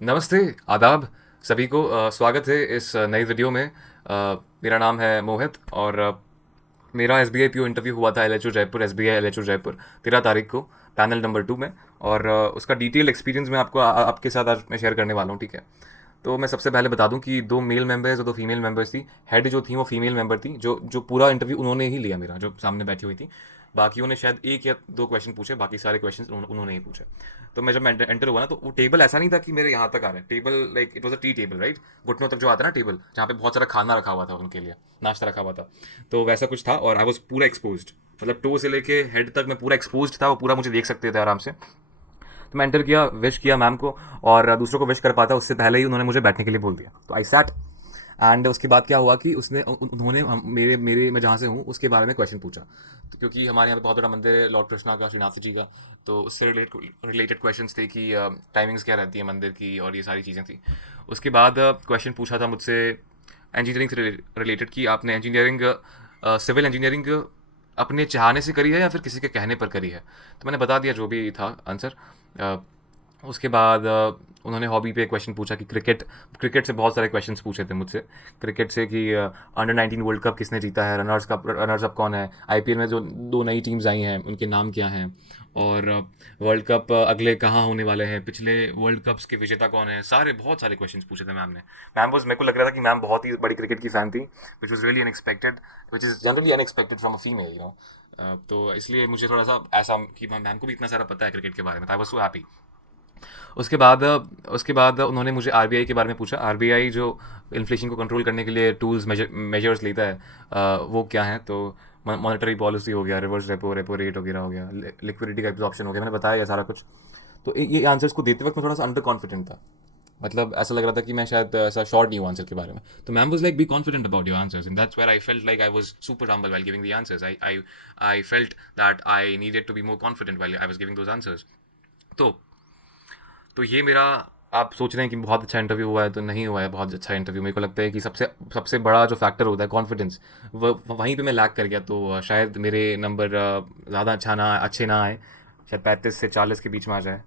नमस्ते, आदाब सभी को। स्वागत है इस नई वीडियो में। मेरा नाम है मोहित और मेरा S B I P O interview हुआ था L H O Jaipur, S B I L H O Jaipur 13 तारीख को, पैनल नंबर 2 में। और उसका डिटेल एक्सपीरियंस मैं आपको आपके साथ आज मैं शेयर करने वाला हूँ, ठीक है। तो मैं सबसे पहले बता दूं कि 2 मेल मेंबर्स और 2 फीमेल मेंबर्स थी। हेड जो थी वो फीमेल मेंबर थी, जो जो पूरा इंटरव्यू उन्होंने ही लिया, मेरा जो सामने बैठी हुई थी। बाकियों ने शायद एक या दो क्वेश्चन पूछे, बाकी सारे क्वेश्चन उन्होंने ही पूछे। तो मैं जब एंटर हुआ ना, तो वो टेबल ऐसा नहीं था कि मेरे यहाँ तक आ रहा है। Table like it was a tea table, right. घुटनों तक जो आता है ना टेबल, जहाँ पे बहुत सारा खाना रखा हुआ था उनके लिए, नाश्ता रखा हुआ था। तो वैसा कुछ था और आई वॉज पूरा एक्सपोज, मतलब टो से लेके हेड तक मैं पूरा एक्सपोज था। वो पूरा मुझे देख सकते थे आराम से। तो मैं एंटर किया, विश किया मैम को, और दूसरों को विश कर पाता उससे पहले ही उन्होंने मुझे बैठने के लिए बोल दिया। तो आई सैट। एंड उसके बाद क्या हुआ कि उन्होंने मेरे मेरे मैं जहाँ से हूँ उसके बारे में क्वेश्चन पूछा। तो क्योंकि हमारे यहाँ पे बहुत बड़ा मंदिर है लॉर्ड कृष्णा का, श्रीनाथ जी का। तो उससे रिलेटेड क्वेश्चंस थे कि टाइमिंग्स क्या रहती है मंदिर की, और ये सारी चीज़ें थी। उसके बाद क्वेश्चन पूछा था मुझसे इंजीनियरिंग से रिलेटेड, कि आपने इंजीनियरिंग, सिविल इंजीनियरिंग अपने चाहने से करी है या फिर किसी के कहने पर करी है। तो मैंने बता दिया जो भी था आंसर। उसके बाद उन्होंने हॉबी पे क्वेश्चन पूछा कि क्रिकेट, क्रिकेट से बहुत सारे क्वेश्चंस पूछे थे मुझसे। क्रिकेट से कि अंडर 19 वर्ल्ड कप किसने जीता है, रनर्स अप कौन है, आईपीएल में जो 2 नई टीम्स आई हैं उनके नाम क्या हैं, और वर्ल्ड कप अगले कहाँ होने वाले हैं, पिछले वर्ल्ड कप्स के विजेता कौन है। सारे बहुत सारे क्वेश्चंस पूछे थे मैम ने। मैम वॉज, मेरे को लग रहा था कि मैम बहुत ही बड़ी क्रिकेट की फ़ैन थी, which was really unexpected, which is generally unexpected from a female, you know. तो इसलिए मुझे थोड़ा सा ऐसा कि मैम को भी इतना सारा पता है क्रिकेट के बारे में, आई वॉज सो हैप्पी। उसके बाद उन्होंने मुझे आरबीआई के बारे में पूछा। आरबीआई जो इन्फ्लेशन को कंट्रोल करने के लिए टूल्स मेजर्स लेता है, वो क्या हैं। तो मॉनेटरी पॉलिसी हो गया, रिवर्स रेपो, रेपो रेट वगैरह हो गया, लिक्विडिटी का एब्जॉर्प्शन हो गया, मैंने बताया ये सारा कुछ। तो ये आंसर्स को देते वक्त मैं थोड़ा सा अंडर कॉन्फिडेंट था। मतलब ऐसा लग रहा था कि मैं शायद ऐसा शॉर्ट नहीं हूँ आंसर के बारे में। तो ma'am was like, be confident about your answers, and that's where I felt like I was super humble while giving the answers. I felt that I needed to be more confident while I was giving those answers. तो तो ये मेरा, आप सोच रहे हैं कि बहुत अच्छा इंटरव्यू हुआ है, तो नहीं हुआ है बहुत अच्छा इंटरव्यू। मेरे को लगता है कि सबसे सबसे बड़ा जो फैक्टर होता है कॉन्फिडेंस, वहीं पे मैं लैक कर गया। तो शायद मेरे नंबर ज़्यादा अच्छे ना आए, शायद 35 से 40 के बीच में आ जाए,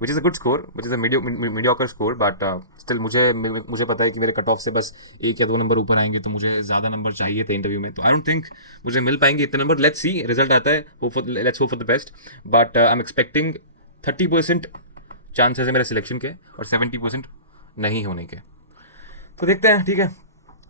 which is a good score, which is a mediocre score. But still मुझे पता है कि मेरे कट ऑफ से बस 1 या 2 नंबर ऊपर आएंगे, तो मुझे ज़्यादा नंबर चाहिए थे इंटरव्यू में। तो आई डोंट थिंक मुझे मिल पाएंगे इतने नंबर। लेट्स सी, रिजल्ट आता है, let's hope for the best. But I am expecting 30% chances है मेरे सिलेक्शन के, और 70% नहीं होने के। तो देखते हैं, ठीक है।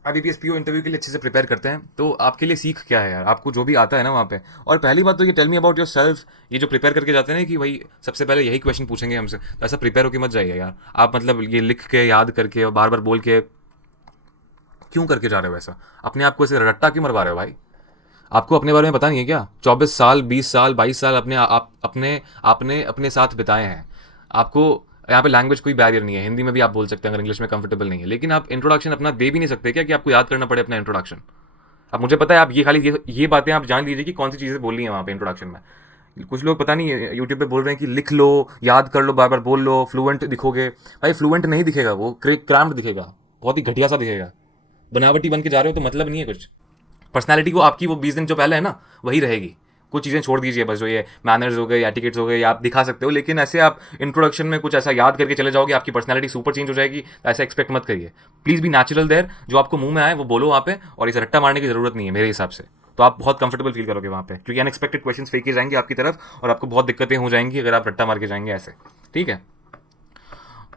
अभी भी एस इंटरव्यू के लिए अच्छे से प्रिपेयर करते हैं। तो आपके लिए सीख क्या है यार, आपको जो भी आता है ना वहाँ पे। और पहली बात तो ये, tell me about yourself. ये जो प्रिपेयर करके जाते हैं ना कि भाई सबसे पहले यही क्वेश्चन पूछेंगे हमसे, तो ऐसा प्रिपेयर होकर मत जाइए यार आप। मतलब ये लिख के, याद करके और बार बार बोल के क्यों करके जा रहे हो ऐसा? अपने आप को ऐसे रट्टा क्यों मरवा रहे हो भाई? आपको अपने बारे में पता नहीं है क्या? 24 साल, 20 साल, 22 साल अपने आप अपने आपने अपने साथ बिताए हैं। आपको यहाँ पे लैंग्वेज कोई बैरियर नहीं है, हिंदी में भी आप बोल सकते हैं अगर इंग्लिश में कंफर्टेबल नहीं है। लेकिन आप इंट्रोडक्शन अपना दे भी नहीं सकते क्या, कि आपको याद करना पड़े अपना इंट्रोडक्शन? अब मुझे पता है आप ये खाली ये बातें आप जान लीजिए कि कौन सी चीज़ें बोलनी है वहाँ पे इंट्रोडक्शन में। कुछ लोग पता नहीं है यूट्यूब पे बोल रहे हैं कि लिख लो, याद कर लो, बार बार बोल लो, फ्लुएंट दिखोगे। भाई फ्लुएंट नहीं दिखेगा, वो क्राम्ड दिखेगा, बहुत ही घटिया सा दिखेगा। बनावटी बन के जा रहे हो तो मतलब नहीं है कुछ। पर्सनैलिटी को आपकी वो 20 दिन जो पहले है ना, वही रहेगी। कुछ चीज़ें छोड़ दीजिए बस, जो ये मैनर्स हो गए, एटिकेट्स हो गए, ये आप दिखा सकते हो। लेकिन ऐसे आप इंट्रोडक्शन में कुछ ऐसा याद करके चले जाओगे, आपकी पर्सनैलिटी सुपर चेंज हो जाएगी, ऐसा एक्सपेक्ट मत करिए। प्लीज़ बी नेचुरल देयर, जो आपको मुंह में आए वो बोलो वहाँ पे, और इसे रट्टा मारने की ज़रूरत नहीं है मेरे हिसाब से। तो आप बहुत कंफर्टेबल फील करोगे वहाँ पे, क्योंकि अनएक्सपेक्टेड क्वेश्चन फेंके जाएंगे आपकी तरफ, और आपको बहुत दिक्कतें हो जाएंगी अगर आप रट्टा मार के जाएंगे ऐसे, ठीक है।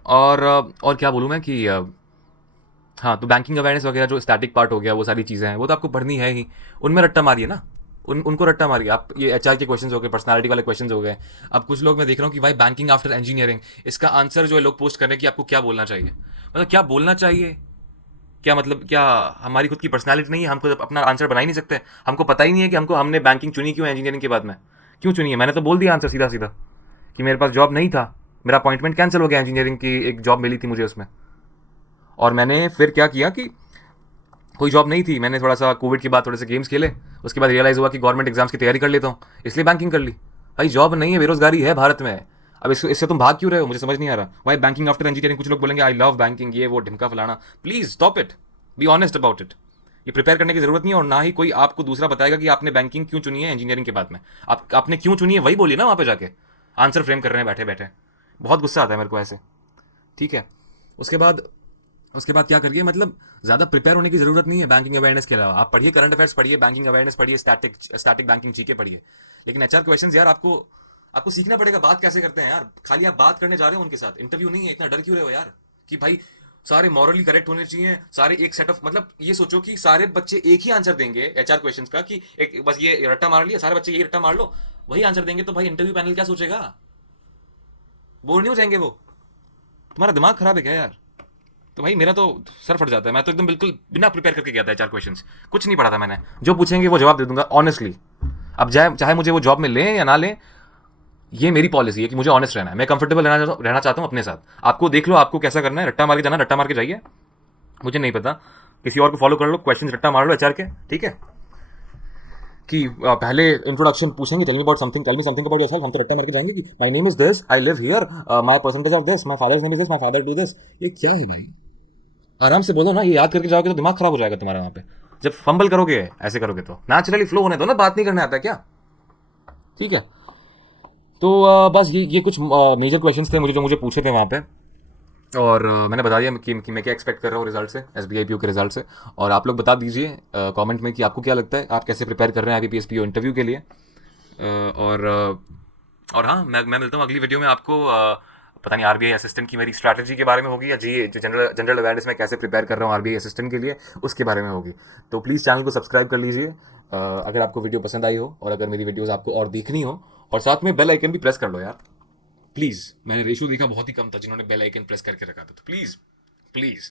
और क्या बोलूँ मैं कि हाँ, तो बैंकिंग अवेयरनेस वगैरह जो स्टैटिक पार्ट हो गया, वो सारी चीज़ें हैं, वो तो आपको पढ़नी है ही। उनमें रट्टा मारिए ना, उनको रट्टा मारिए आप। ये एचआर के क्वेश्चंस हो गए, पर्सनालिटी वाले क्वेश्चंस हो गए। अब कुछ लोग मैं देख रहा हूँ कि भाई बैंकिंग आफ्टर इंजीनियरिंग, इसका आंसर जो है लोग पोस्ट कर रहे हैं कि आपको क्या बोलना चाहिए। मतलब क्या बोलना चाहिए? क्या मतलब, क्या हमारी खुद की पर्सनालिटी नहीं है? हमको अपना आंसर बना ही नहीं सकते? हमको पता ही नहीं है कि हमको हमने बैंकिंग चुनी क्यों है इंजीनियरिंग के बाद में? क्यों चुनी है? मैंने तो बोल दिया आंसर सीधा सीधा, कि मेरे पास जॉब नहीं था, मेरा अपॉइंटमेंट कैंसिल हो गया, इंजीनियरिंग की एक जॉब मिली थी मुझे उसमें। और मैंने फिर क्या किया कि कोई जॉब नहीं थी, मैंने थोड़ा सा कोविड के बाद थोड़े से गेम्स खेले। उसके बाद रियलाइज़ हुआ कि गवर्नमेंट एग्जाम्स की तैयारी कर लेता हूँ, इसलिए बैंकिंग कर ली। भाई जॉब नहीं है, बेरोजगारी है भारत में। अब इससे तुम भाग क्यों रहे हो, मुझे समझ नहीं आ रहा। भाई बैंकिंग आफ्टर इंजीनियरिंग, कुछ लोग बोलेंगे आई लव बैंकिंग, ये वो ढिमका फलाना। Please stop it, be honest about it. ये प्रिपेयर करने की जरूरत नहीं है, और ना ही कोई आपको दूसरा बताएगा कि आपने बैंकिंग क्यों चुनी है इंजीनियरिंग के बाद में। आपने क्यों चुनी है वही बोलिए ना वहाँ पे जाके। आंसर फ्रेम कर रहे हैं बैठे बैठे। बहुत गुस्सा आता है मेरे को ऐसे, ठीक है। उसके बाद क्या करिए, मतलब ज़्यादा प्रिपेयर होने की ज़रूरत नहीं है बैंकिंग अवेयरनेस के अलावा। आप पढ़िए, करंट अफेयर्स पढ़िए, बैंकिंग अवेयरनेस पढ़िए, स्टैटिक बैंकिंग जीके पढ़िए, लेकिन एचआर क्वेश्चंस यार आपको आपको सीखना पड़ेगा बात कैसे करते हैं यार। खाली आप बात करने जा रहे हो उनके साथ, इंटरव्यू नहीं है, इतना डर क्यों रहे हो यार कि भाई सारे मॉरली करेक्ट होने चाहिए, सारे एक सेट ऑफ, मतलब ये सोचो कि सारे बच्चे एक ही आंसर देंगे एचआर क्वेश्चंस का, कि एक बस ये रट्टा मार लिया, सारे बच्चे यही रट्टा मार लो, वही आंसर देंगे, तो भाई इंटरव्यू पैनल क्या सोचेगा? बोर नहीं हो जाएंगे वो? तुम्हारा दिमाग खराब है क्या यार? तो भाई मेरा तो सर फट जाता है, मैं तो एकदम बिल्कुल बिना प्रिपेयर करके गया था चार क्वेश्चंस, कुछ नहीं पढ़ा था मैंने, जो पूछेंगे वो जवाब दे दूंगा ऑनेस्टली। अब चाहे मुझे वो जॉब में लें या ना लें, ये मेरी पॉलिसी है कि मुझे ऑनेस्ट रहना है, मैं कंफर्टेबल रहना चाहता हूँ अपने साथ। आपको देख लो आपको कैसा करना है, रट्टा मार के जाना, रट्टा मार के जाइए, मुझे नहीं पता, किसी और को फॉलो कर लो, क्वेश्चन रट्टा मार लो एचआर के, ठीक है? कि पहले इंट्रोडक्शन पूछेंगे, tell me about something, tell me something about yourself, हम तो रट्टा मार के जाएंगे कि my name is this, I live here, my percentage of this, my father's name is this, my father do this. ये क्या है भाई? आराम से बोलो ना, ये याद करके जाओगे तो दिमाग खराब हो जाएगा तुम्हारा वहाँ पे। जब फंबल करोगे ऐसे करोगे तो नेचुरली फ्लो होने दो ना, बात नहीं करने आता क्या? ठीक है। तो बस ये कुछ मेजर क्वेश्चंस थे मुझे, जो मुझे पूछे थे वहाँ पे, और मैंने बता दिया कि मैं क्या एक्सपेक्ट कर रहा हूँ रिजल्ट से, S B I P O के रिजल्ट से। और आप लोग बता दीजिए कमेंट में कि आपको क्या लगता है, आप कैसे प्रिपेयर कर रहे हैं I B P S P O interview के लिए। और हाँ, मैं मिलता हूँ अगली वीडियो में आपको। पता नहीं आरबीआई असिस्टेंट की मेरी स्ट्रैटेजी के बारे में होगी, या जी जो जनरल जनरल अवेयरनेस में कैसे प्रिपेयर कर रहा हूँ आरबीआई असिस्टेंट के लिए, उसके बारे में होगी। तो प्लीज़ चैनल को सब्सक्राइब कर लीजिए अगर आपको वीडियो पसंद आई हो, और अगर मेरी वीडियोज़ आपको और देखनी हो, और साथ में बेल आइकन भी प्रेस कर लो यार प्लीज़। मैंने रेशो देखा बहुत ही कम था जिन्होंने बेल आइकन प्रेस करके रखा था, तो प्लीज़ प्लीज़